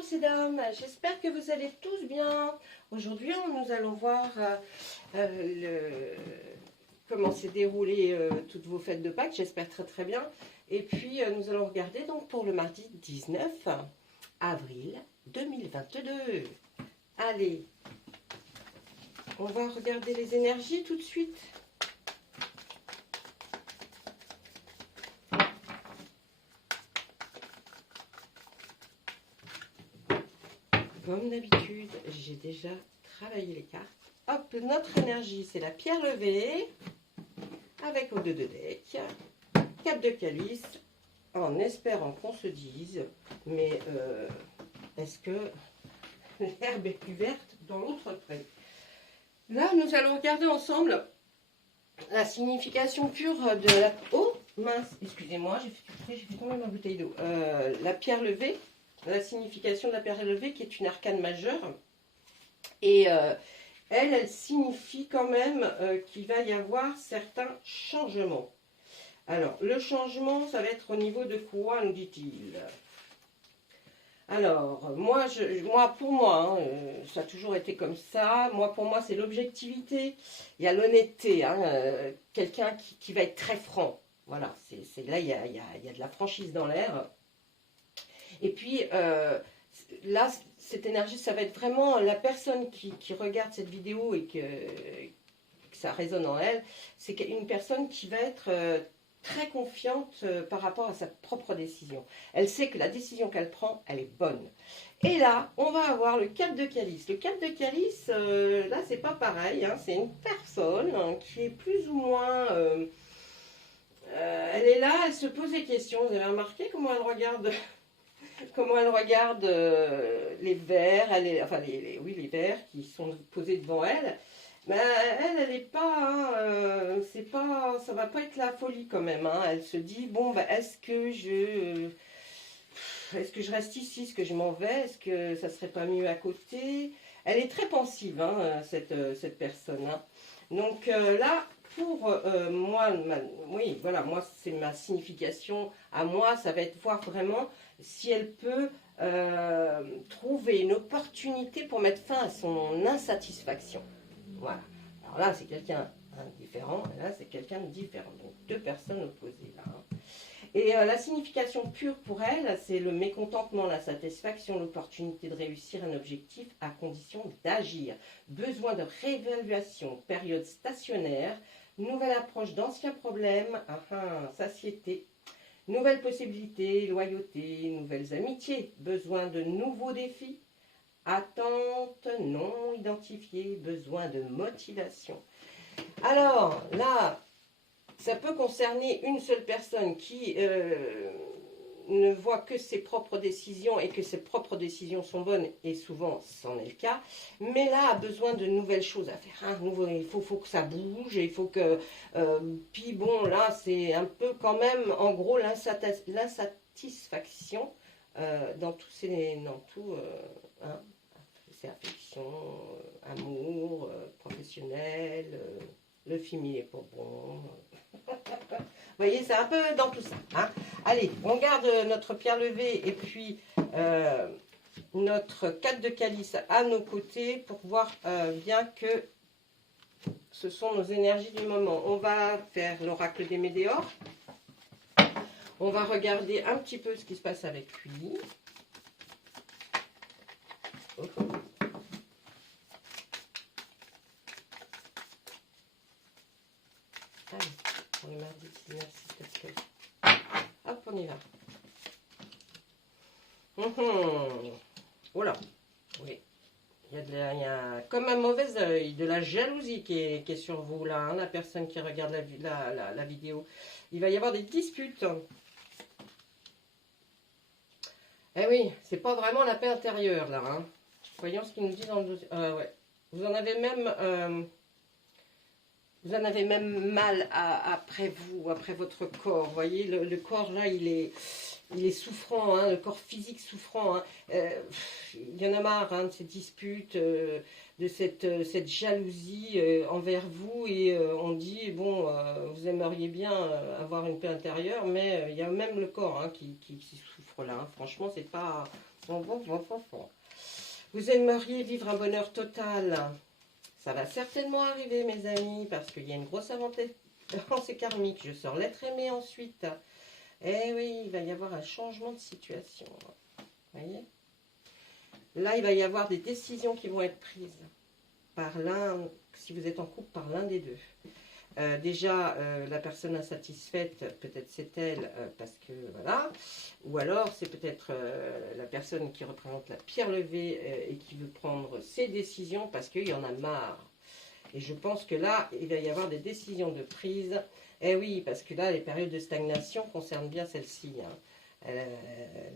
bonjour ces dames, j'espère que vous allez tous bien. Aujourd'hui nous allons voir comment s'est déroulé toutes vos fêtes de Pâques, j'espère très très bien. Et puis nous allons regarder donc pour le mardi 19 avril 2022. Allez, on va regarder les énergies tout de suite. Comme d'habitude, j'ai déjà travaillé les cartes. Hop, notre énergie, c'est la pierre levée, avec au 2 de deck, 4 de calice, en espérant qu'on se dise, mais est-ce que l'herbe est plus verte dans l'autre pré? Là, nous allons regarder ensemble la signification pure de la... Oh, mince, excusez-moi, j'ai fait tomber ma bouteille d'eau. La pierre levée. La signification de la pierre levée qui est une arcane majeure et elle signifie quand même qu'il va y avoir certains changements. Alors le changement, ça va être au niveau de quoi, nous dit-il? Alors pour moi, ça a toujours été comme ça. Pour moi c'est l'objectivité, il y a l'honnêteté, quelqu'un qui va être très franc. Voilà, là il y a de la franchise dans l'air. Et puis, là, cette énergie, ça va être vraiment la personne qui regarde cette vidéo et que ça résonne en elle. C'est une personne qui va être très confiante par rapport à sa propre décision. Elle sait que la décision qu'elle prend, elle est bonne. Et là, on va avoir le 4 de calice. Le 4 de calice, là, c'est pas pareil. C'est une personne qui est plus ou moins... elle est là, elle se pose des questions. Vous avez remarqué comment elle regarde... Comment elle regarde les verres, oui, les verres qui sont posés devant elle. Mais elle n'est pas, ça va pas être la folie quand même. Elle se dit bon, est-ce que je reste ici, est-ce que je m'en vais, est-ce que ça serait pas mieux à côté? Elle est très pensive, cette personne. Donc là. Pour moi, oui, voilà, moi c'est ma signification à moi, ça va être voir vraiment si elle peut trouver une opportunité pour mettre fin à son insatisfaction. Voilà. Alors là, c'est quelqu'un différent, et là, c'est quelqu'un de différent. Donc, deux personnes opposées là. Et la signification pure pour elle, c'est le mécontentement, la satisfaction, l'opportunité de réussir un objectif à condition d'agir. Besoin de réévaluation, période stationnaire, nouvelle approche d'anciens problèmes, satiété, nouvelles possibilités, loyauté, nouvelles amitiés, besoin de nouveaux défis, attente non identifiée, besoin de motivation. Alors là, ça peut concerner une seule personne qui ne voit que ses propres décisions et que ses propres décisions sont bonnes, et souvent c'en est le cas, mais là a besoin de nouvelles choses à faire. Il faut que ça bouge, il faut que... puis bon, là c'est un peu quand même, en gros, l'insatisfaction dans tous ces... c'est affection, amour, professionnel, le film il est pas bon... Vous voyez, c'est un peu dans tout ça. Allez, on garde notre pierre levée et puis notre 4 de calice à nos côtés pour voir bien que ce sont nos énergies du moment. On va faire l'oracle des météores. On va regarder un petit peu ce qui se passe avec lui. Allez. Pour le mardi 19, parce que... Hop, on y va. Voilà. Oui. Il y a comme un mauvais œil, de la jalousie qui est sur vous, là, la personne qui regarde la vidéo. Il va y avoir des disputes. Eh oui, c'est pas vraiment la paix intérieure, là. Voyons ce qu'ils nous disent dans le... ouais. Vous en avez même... Vous en avez même mal après votre corps. Vous voyez, le corps là, il est souffrant, le corps physique souffrant. Il y en a marre de ces disputes, de cette jalousie envers vous. Et on dit, bon, vous aimeriez bien avoir une paix intérieure, mais il y a même le corps qui souffre là. Franchement, c'est pas Vous aimeriez vivre un bonheur total. Ça va certainement arriver, mes amis, parce qu'il y a une grosse avancée karmique. Je sors l'être aimé ensuite. Eh oui, il va y avoir un changement de situation. Vous voyez? Là, il va y avoir des décisions qui vont être prises par l'un, si vous êtes en couple, par l'un des deux. Déjà, la personne insatisfaite, peut-être c'est elle, parce que voilà, ou alors c'est peut-être la personne qui représente la pierre levée et qui veut prendre ses décisions parce qu'il y en a marre. Et je pense que là, il va y avoir des décisions de prise. Eh oui, parce que là, les périodes de stagnation concernent bien celle-ci. Hein.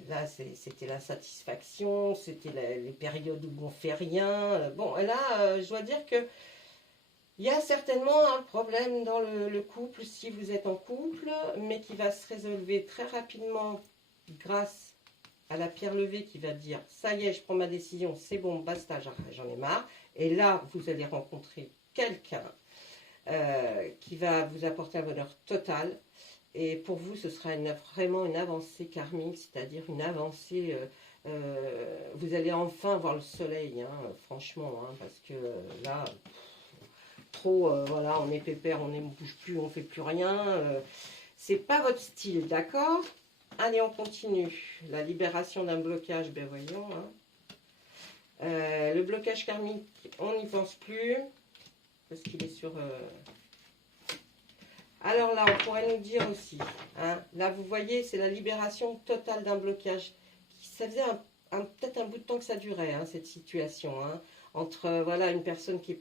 Là, c'était l'insatisfaction, c'était les périodes où on ne fait rien. Bon, là, je dois dire que il y a certainement un problème dans le couple, si vous êtes en couple, mais qui va se résolver très rapidement grâce à la pierre levée qui va dire « ça y est, je prends ma décision, c'est bon, basta, j'en ai marre ». Et là, vous allez rencontrer quelqu'un qui va vous apporter un bonheur total. Et pour vous, ce sera vraiment une avancée karmique, c'est-à-dire une avancée... vous allez enfin voir le soleil, hein, franchement, hein, parce que là... voilà, on est pépère, on ne bouge plus, on ne fait plus rien. C'est pas votre style, d'accord? Allez, on continue. La libération d'un blocage, ben voyons. Hein. Le blocage karmique, on n'y pense plus. Parce qu'il est sur... Alors là, on pourrait nous dire aussi. Hein, là, vous voyez, c'est la libération totale d'un blocage. Ça faisait peut-être un bout de temps que ça durait, hein, cette situation. Hein. Entre voilà une personne qui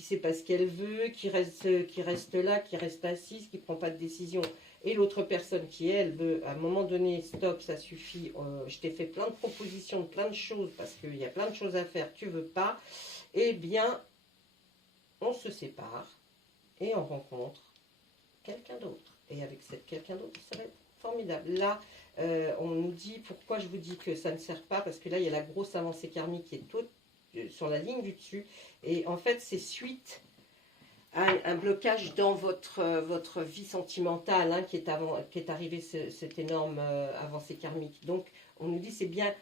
sait pas ce qu'elle veut, qui reste là, qui reste assise, qui prend pas de décision, et l'autre personne qui elle veut à un moment donné stop, ça suffit, je t'ai fait plein de propositions, plein de choses parce qu'il y a plein de choses à faire, tu veux pas, eh bien on se sépare et on rencontre quelqu'un d'autre, et avec cette quelqu'un d'autre ça va être formidable. Là on nous dit, pourquoi je vous dis que ça ne sert pas, parce que là il y a la grosse avancée karmique qui est toute sur la ligne du dessus, et en fait c'est suite à un blocage dans votre vie sentimentale, hein, qui est arrivé cette énorme avancée karmique. Donc on nous dit c'est bien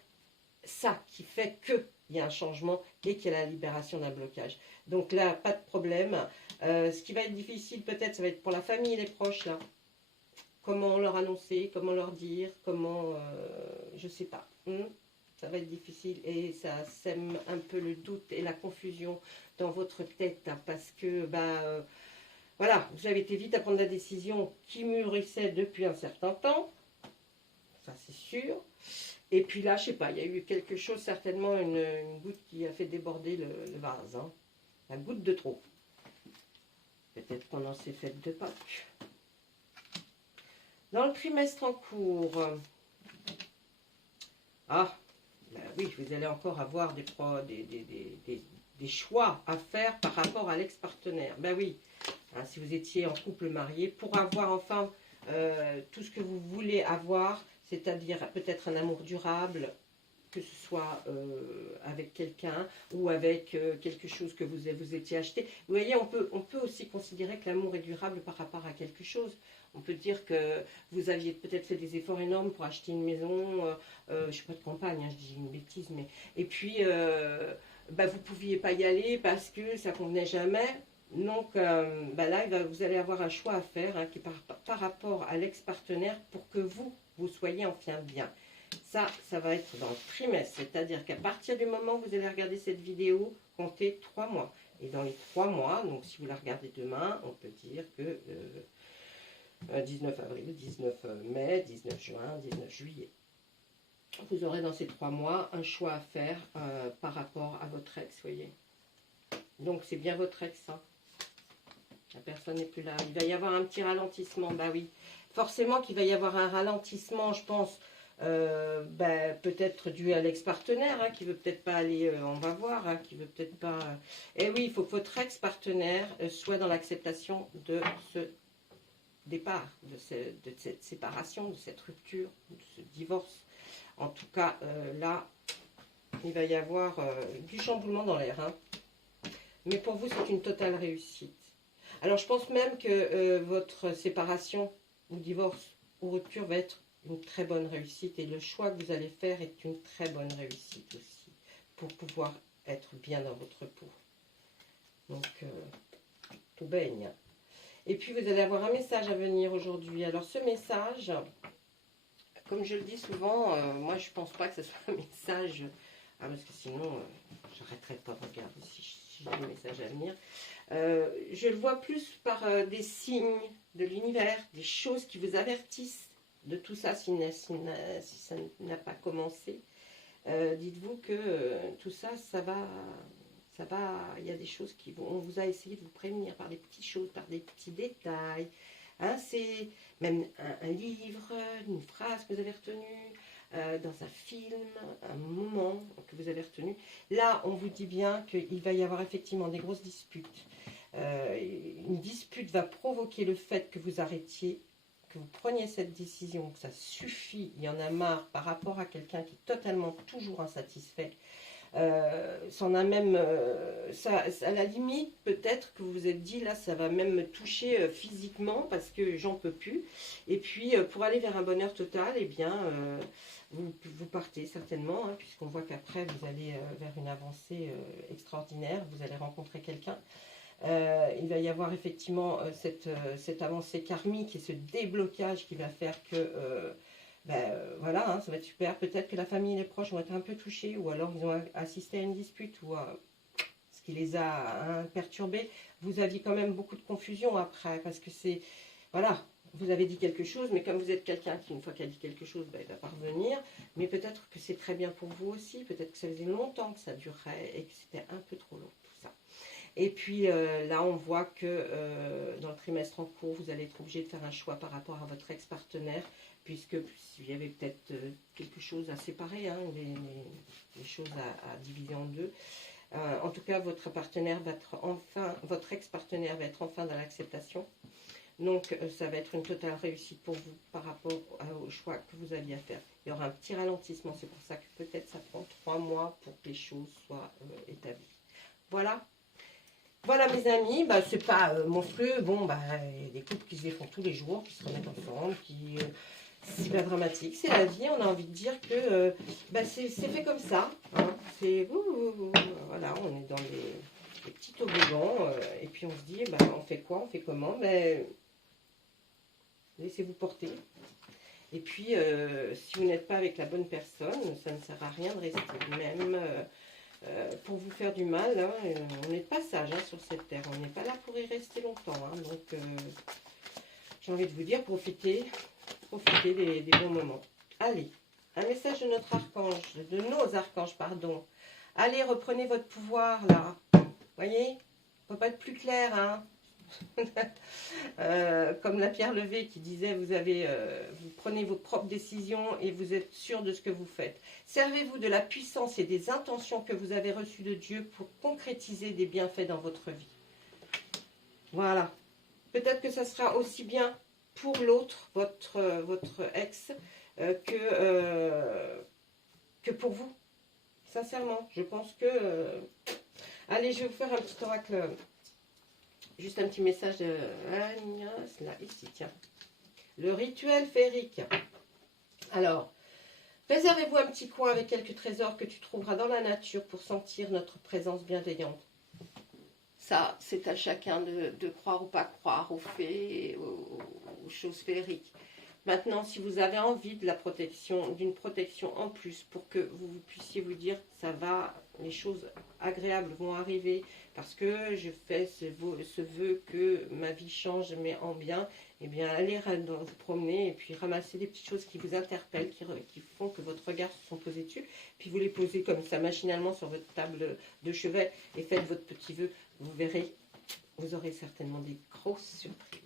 ça qui fait qu'il y a un changement et qu'il y a la libération d'un blocage. Donc là, pas de problème. Ce qui va être difficile peut-être, ça va être pour la famille et les proches là. Comment leur annoncer, comment leur dire, comment... je sais pas. Ça va être difficile et ça sème un peu le doute et la confusion dans votre tête, hein, parce que voilà, vous avez été vite à prendre la décision qui mûrissait depuis un certain temps, ça c'est sûr. Et puis là, je sais pas, il y a eu quelque chose, certainement une goutte qui a fait déborder le vase, hein. La goutte de trop. Peut-être pendant ces fêtes de Pâques. Dans le trimestre en cours, ben oui, vous allez encore avoir des choix à faire par rapport à l'ex-partenaire. Ben oui, hein, si vous étiez en couple marié, pour avoir enfin tout ce que vous voulez avoir, c'est-à-dire peut-être un amour durable, que ce soit avec quelqu'un ou avec quelque chose que vous étiez acheté. Vous voyez, on peut aussi considérer que l'amour est durable par rapport à quelque chose. On peut dire que vous aviez peut-être fait des efforts énormes pour acheter une maison, je ne suis pas de campagne, hein, je dis une bêtise, mais... Et puis, vous ne pouviez pas y aller parce que ça ne convenait jamais. Donc là, vous allez avoir un choix à faire, hein, qui par rapport à l'ex-partenaire pour que vous soyez enfin bien. Ça va être dans le trimestre, c'est-à-dire qu'à partir du moment où vous allez regarder cette vidéo, comptez 3 mois. Et dans les 3 mois, donc si vous la regardez demain, on peut dire que 19 avril, 19 mai, 19 juin, 19 juillet. Vous aurez dans ces 3 mois un choix à faire par rapport à votre ex, voyez. Donc c'est bien votre ex, hein. La personne n'est plus là. Il va y avoir un petit ralentissement, bah oui. Forcément qu'il va y avoir un ralentissement, je pense, peut-être dû à l'ex-partenaire, hein, qui veut peut-être pas aller, on va voir, hein, qui veut peut-être pas... Et oui, il faut que votre ex-partenaire soit dans l'acceptation de ce départ, de cette séparation, de cette rupture, de ce divorce. En tout cas, là, il va y avoir du chamboulement dans l'air, hein. Mais pour vous, c'est une totale réussite. Alors, je pense même que votre séparation ou divorce ou rupture va être une très bonne réussite. Et le choix que vous allez faire est une très bonne réussite aussi. Pour pouvoir être bien dans votre peau. Donc, tout baigne. Et puis, vous allez avoir un message à venir aujourd'hui. Alors, ce message, comme je le dis souvent, moi, je ne pense pas que ce soit un message... parce que sinon, j'arrêterai pas de regarder si j'ai des messages à venir. Je le vois plus par des signes de l'univers, des choses qui vous avertissent de tout ça si ça n'a pas commencé. Dites-vous que tout ça, ça va, il y a des choses on vous a essayé de vous prévenir par des petites choses, par des petits détails. Hein, c'est même un livre, une phrase que vous avez retenue, dans un film, un moment que vous avez retenu. Là, on vous dit bien qu'il va y avoir effectivement des grosses disputes. Une dispute va provoquer le fait que vous arrêtiez, que vous preniez cette décision, que ça suffit, il y en a marre par rapport à quelqu'un qui est totalement toujours insatisfait. Ça a même, à la limite, peut-être que vous vous êtes dit, là, ça va même me toucher physiquement parce que j'en peux plus. Et puis, pour aller vers un bonheur total, eh bien, vous partez certainement, hein, puisqu'on voit qu'après, vous allez vers une avancée extraordinaire, vous allez rencontrer quelqu'un. Il va y avoir effectivement cette avancée karmique et ce déblocage qui va faire que voilà, hein, ça va être super. Peut-être que la famille et les proches vont être un peu touchés, ou alors ils ont assisté à une dispute, ou ce qui les a perturbés. Vous aviez quand même beaucoup de confusion après, parce que c'est, voilà, vous avez dit quelque chose, mais comme vous êtes quelqu'un qui, une fois qu'il a dit quelque chose, il va pas revenir. Mais peut-être que c'est très bien pour vous aussi, peut-être que ça faisait longtemps que ça durait, et que c'était un peu trop long, tout ça. Et puis là, on voit que dans le trimestre en cours, vous allez être obligé de faire un choix par rapport à votre ex-partenaire, puisque il y avait peut-être quelque chose à séparer, hein, les choses à diviser en deux. En tout cas, votre partenaire va être enfin, votre ex-partenaire va être enfin dans l'acceptation. Donc, ça va être une totale réussite pour vous par rapport au choix que vous aviez à faire. Il y aura un petit ralentissement, c'est pour ça que peut-être ça prend 3 mois pour que les choses soient établies. Voilà. Voilà mes amis, c'est pas monstrueux, bon il y a des couples qui se défont tous les jours, qui se remettent ensemble, c'est pas dramatique, c'est la vie, on a envie de dire que c'est fait comme ça, hein, voilà, on est dans les petits toboggans, et puis on se dit, on fait quoi, on fait comment, laissez-vous porter, et puis si vous n'êtes pas avec la bonne personne, ça ne sert à rien de rester, même... pour vous faire du mal, hein, on n'est pas sage sur cette terre, on n'est pas là pour y rester longtemps, hein, donc j'ai envie de vous dire, profitez des bons moments. Allez, un message de notre archange, de nos archanges, pardon. Allez, reprenez votre pouvoir là, voyez, on ne peut pas être plus clair, hein. Comme la pierre levée qui disait, vous prenez vos propres décisions et vous êtes sûr de ce que vous faites. Servez-vous de la puissance et des intentions que vous avez reçues de Dieu pour concrétiser des bienfaits dans votre vie. Voilà. Peut-être que ça sera aussi bien pour l'autre, votre ex, que pour vous. Sincèrement, je pense que... Allez, je vais vous faire un petit oracle. Juste un petit message de Agnès, là, ici, tiens. Le rituel féerique. Alors, réservez-vous un petit coin avec quelques trésors que tu trouveras dans la nature pour sentir notre présence bienveillante. Ça, c'est à chacun de croire ou pas croire aux fées, aux choses féeriques. Maintenant, si vous avez envie de d'une protection en plus pour que vous puissiez vous dire, ça va, les choses agréables vont arriver parce que je fais ce vœu que ma vie change mais en bien, eh bien allez vous promener et puis ramasser des petites choses qui vous interpellent, qui font que votre regard se sont posés dessus, puis vous les posez comme ça machinalement sur votre table de chevet et faites votre petit vœu. Vous verrez, vous aurez certainement des grosses surprises.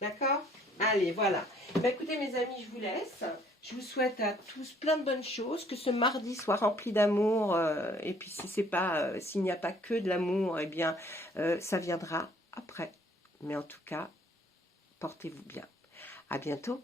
D'accord ? Allez, voilà. Écoutez mes amis, je vous laisse. Je vous souhaite à tous plein de bonnes choses, que ce mardi soit rempli d'amour. Et puis s'il n'y a pas que de l'amour, eh bien, ça viendra après. Mais en tout cas, portez-vous bien. À bientôt.